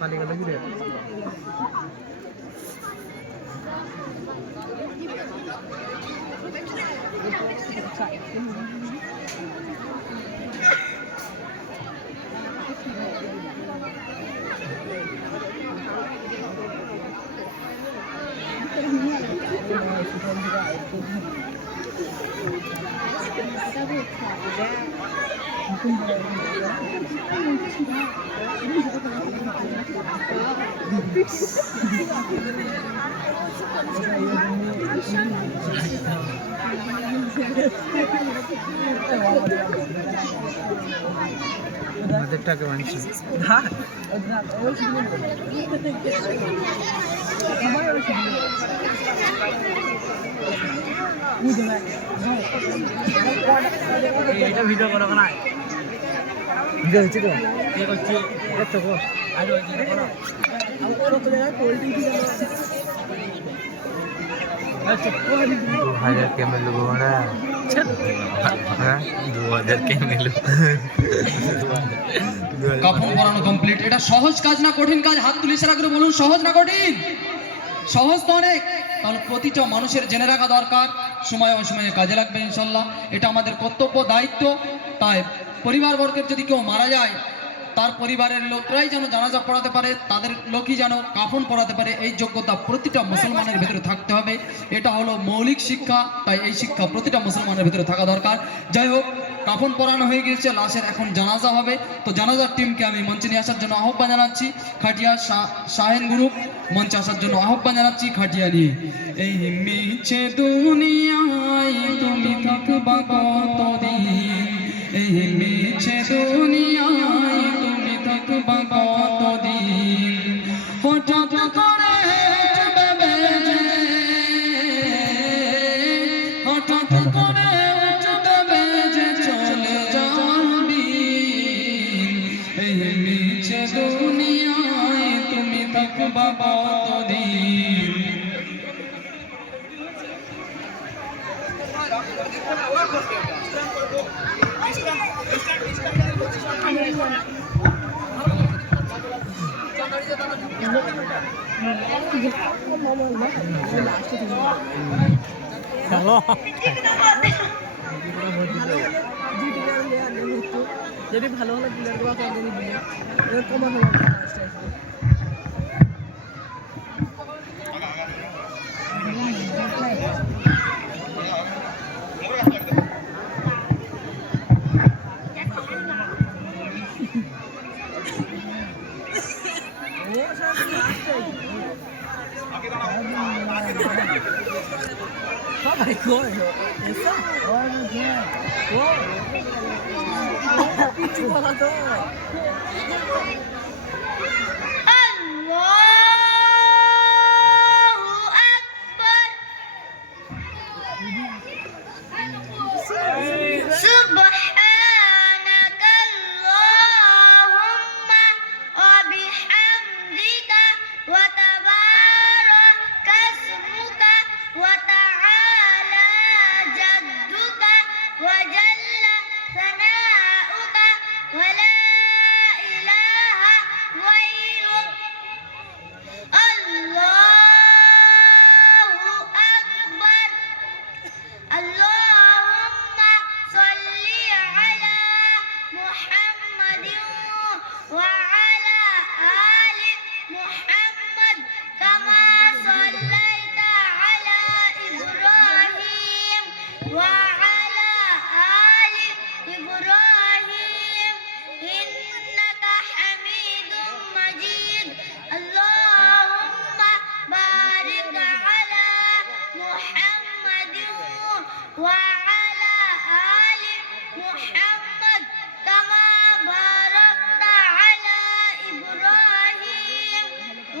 পানি গেল কি রে আমাদেরটাকে মানছি এটা ভিডিও করা না ভিডিও হচ্ছে তো কে করছে দেখছো গো আর ওই যে করো আমি করো তো না কোয়ালিটি কি জানো 2000 के में लोगों ना হ্যাঁ 2000 के में लोग কাফন পরানো কমপ্লিট। এটা সহজ কাজ না কঠিন কাজ? হাত তুলে ইশারা করে বলুন সহজ না কঠিন? সহজ তো অনেক। তাহলে প্রতিটা মানুষের জেনে রাখা দরকার, সময় অসময়ে কাজে লাগবে ইনশাল্লাহ। এটা আমাদের কর্তব্য, দায়িত্ব। তাই পরিবারবর্গের যদি কেউ মারা যায়, তার পরিবারের লোকরাই যেন জানাজা পড়াতে পারে, তাদের লোকই যেন কাফন পড়াতে পারে, এই যোগ্যতা প্রতিটা মুসলমানের ভিতরে থাকতে হবে। এটা হলো মৌলিক শিক্ষা। তাই এই শিক্ষা প্রতিটা মুসলমানের ভিতরে থাকা দরকার। যাই হোক, কাফন পরানো হয়ে গিয়েছে, লাশের এখন জানাজা হবে। তো জানাজার টিমকে আমি মঞ্চে নিয়ে আসার জন্য আহ্বান জানাচ্ছি। খাটিয়া শাহেন গ্রুপ মঞ্চে আসার জন্য আহ্বান জানাচ্ছি খাটিয়া নিয়ে। এই মিছে দুনিয়ায় তুমি থাকবা কতদিন, এই মিছে দুনিয়ায় তুমি থাকবা কতদিন, হঠাৎ করে উঠবে বেজে, হঠাৎ করে উঠবে বেজে চলে যাবি, এই মিছে দুনিয়ায় তুমি থাকবা কতদিন। যদি ভালো হলে প্লেয়ারগুলো কমানো সবাই কই কিছু বলা তো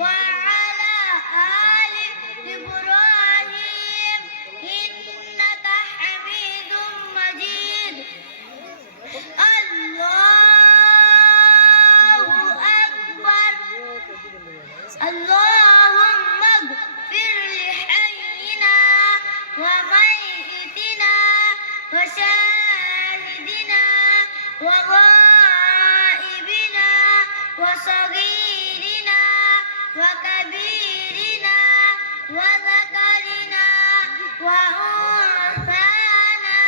وعلى آل إبراهيم إنك وميتنا وشاهدنا وغائبنا وصغيرنا وكبيرنا وذكرنا وأنثانا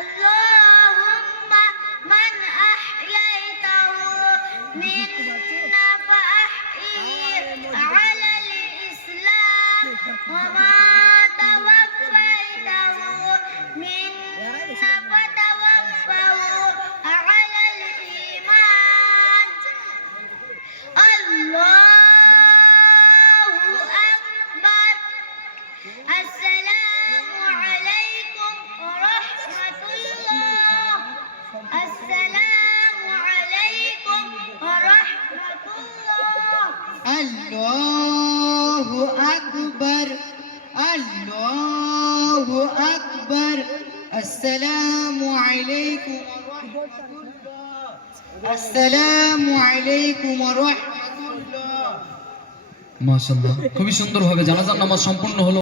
اللهم من أحييته منا فأحيه على الإسلام وما توفيته منا فتوفه على الإيمان الله أكبر السلام عليكم ورحمة الله السلام عليكم ورحمة الله الله أكبر الله أكبر السلام عليكم ورحمة الله السلام عليكم ورحمة الله মাশাআল্লাহ খুবই সুন্দরভাবে জানাজার নামাজ সম্পূর্ণ হলো।